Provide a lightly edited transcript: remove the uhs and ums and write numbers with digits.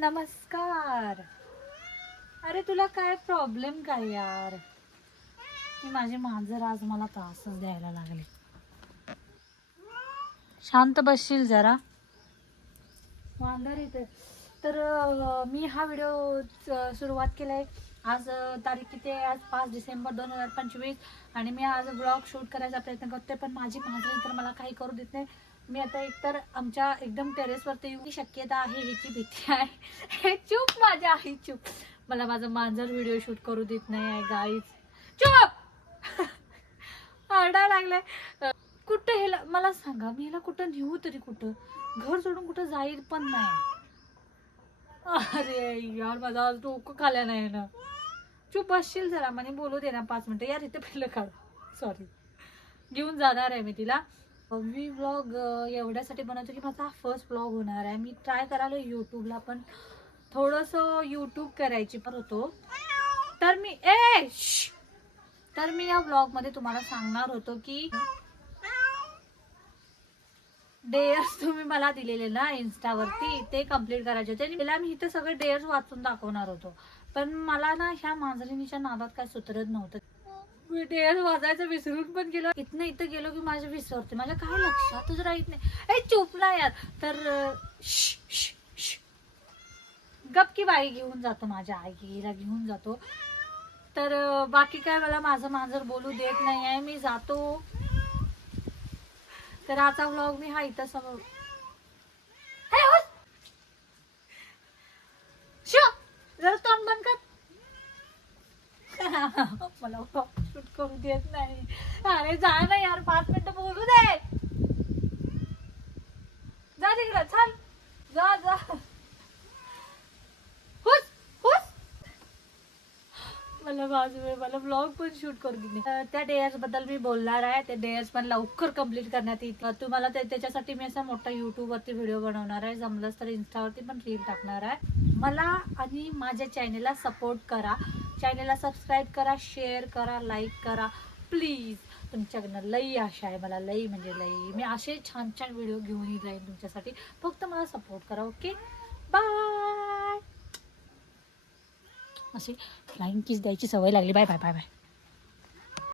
नमस्कार. अरे तुला काय प्रॉब्लेम काय यार? मी माझे मांजर आज मला त्रासच द्यायला लागले. शांत बसशील जरा. वांदर येते तर मी हा व्हिडिओ सुरुवात केलाय. आज तारीख किती आहे? आज 5 डिसेंबर 2025 आणि मी आज ब्लॉग शूट करायचा प्रयत्न करते, पण माझी मांजर तर मला काही करू देत नाही. मी आता एकतर आमच्या एकदम टेरेसवरती येऊ शक्यता आहे ह्याची भीती आहे. हे चूप माझ्या आई चूप. मला माझं मांजर व्हिडिओ शूट करू देत नाही आहे गाईज. चूप. आरडा लागलाय. कुठं ह्याला मला सांगा, मी ह्याला कुठं नेऊ तरी कुठं? घर सोडून कुठं जाईल पण नाही. अरे यार माझा आज डोकं खाल्या नाही ना. चूप बसशील जरा, म्हणे बोलू दे ना 5 मिनिटं. यार इथे पहिलं काढ. सॉरी. घेऊन जाणार आहे मी तिला. मी व्लॉग एवढ्यासाठी बनवतो की माझा फर्स्ट व्लॉग होणार आहे. मी ट्राय करायला यूट्यूबला, पण थोडंसं यूट्यूब करायची पण होतो. तर मी या व्लॉगमध्ये तुम्हाला सांगणार होतो की डेअर्स तुम्ही मला दिलेले ना इन्स्टावरती, ते कम्प्लीट करायचे होते. तिला मी इथे सगळे डेअर्स वाचून दाखवणार होतो, पण मला ना ह्या मांजरीनीच्या नादात काय सुधरत नव्हतं. मी डेअर्स वाचायचं विसरून पण गेलो. इथं गेलो की माझं विसरते, माझ्या काय लक्षातच राहत नाही. ए चुप ना यार. तर गप की बाई घेऊन जातो, माझ्या आईला घेऊन जातो. तर बाकी काय मला माझं मांजर बोलू देत नाही आहे. मी जातो. तर आजचा व्लॉग मी हा इथं समोर जरा तोंड बंद कर. मला शूट करू देत नाही. अरे जा ना यार, 5 मिनिटं बोलू दे. जा तिकडं, चल जा जा. मला ब्लॉग पण शूट करू दिले. त्या डेअर्स बद्दल मी बोलणार आहे. ते डेअर्स पण लवकर कम्प्लीट करण्यात येईल. तुम्हाला त्याच्यासाठी मी असा मोठा युट्यूब वरती व्हिडिओ बनवणार आहे. जमलंच तर इन्स्टावरती पण रील टाकणार आहे. मला आणि माझ्या चॅनेलला सपोर्ट करा. चॅनेलला सबस्क्राईब करा, शेअर करा, लाईक करा प्लीज. तुमच्याकडनं लई आशा आहे मला, लई म्हणजे लई. मी असे छान छान व्हिडिओ घेऊन जाईन तुमच्यासाठी. फक्त मला सपोर्ट करा. Okay bye. अशी फ्लाइंग किस द्यायची सवय लागली. Bye bye bye bye.